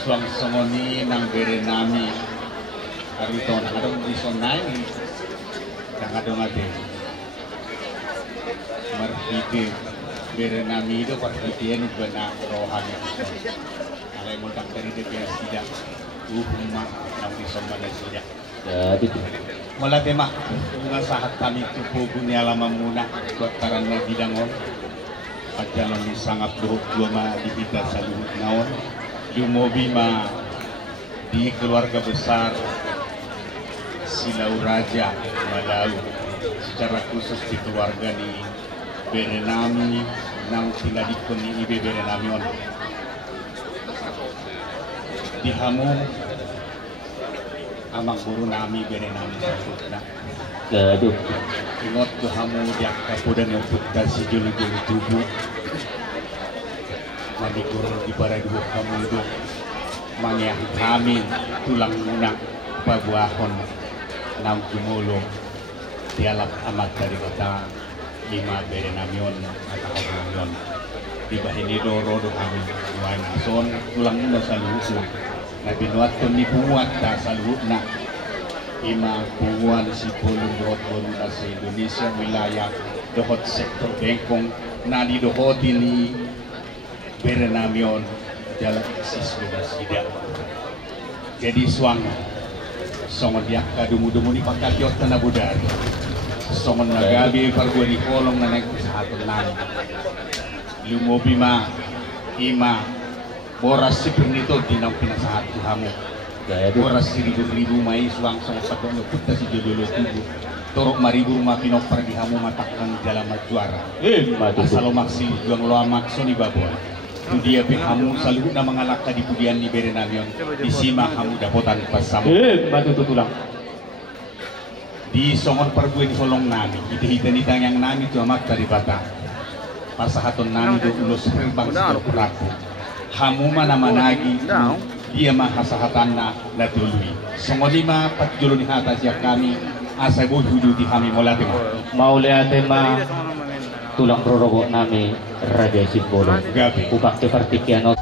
suang songoni nang bere nami arito nang adong disonai nang adong ade marhide bere nami itu parhidien benak rohani alai multak dari DPR tidak umma nang disonai tidak jadi mula tema nga sahat kami tupo guni alamam muna buat karena bidangon pagjalon ni sangap dohok dua ma dibida sa luhut naon Lumobi ma di keluarga besar Silau Raja Malau secara khusus di keluarga ni Berenami nang tinadikon ni Ibe Berenami on di hamu amang guru nami Berenami sakutna aduh ingot ko hamu diak kapudan yung putta si Juli-Juli tubuh manikur di baraduh kamu itu mangyang kami tulang lunak pabuahon nang jumulong dialap amat dari kata lima Berenamion atau Berenamion di bahini doro do kami duain son tulang lunak saluhut na binuat ko ni buat da saluhut na ima buwan si pulong dohot bonda sa Indonesia wilayah dohot sektor bengkong na di dohot ini Berenamion jalan eksis sudah tidak jadi suang songon dia kadumu-dumu ni pakatyot na budari songon nagabi pargua di kolong na naik satu nang lumobi ma ima boras si pernito dinang pinasahat tuhamu boras si ribu mai suang songon patong putta si jodolo tubuh torok maribu rumah pinopar di hamu matakkan jalan juara asalo maksi juang loa makso ni babon dia hamu selalu na mengalak di pudian ni Berenamion di sima hamu dapotan pasam batu tulang di songon perbuin solong nami hita-hita nitang yang nami tu amat dari bata pasahaton nami do ulos terbang peraku hamu mana managi dia mah kasahatan na latului songon lima patjulo ni hata siap kami asa boh hudu di kami molate mau lihat tema tulang prorogo nami Raja Sipolo gabi upak kepartikianot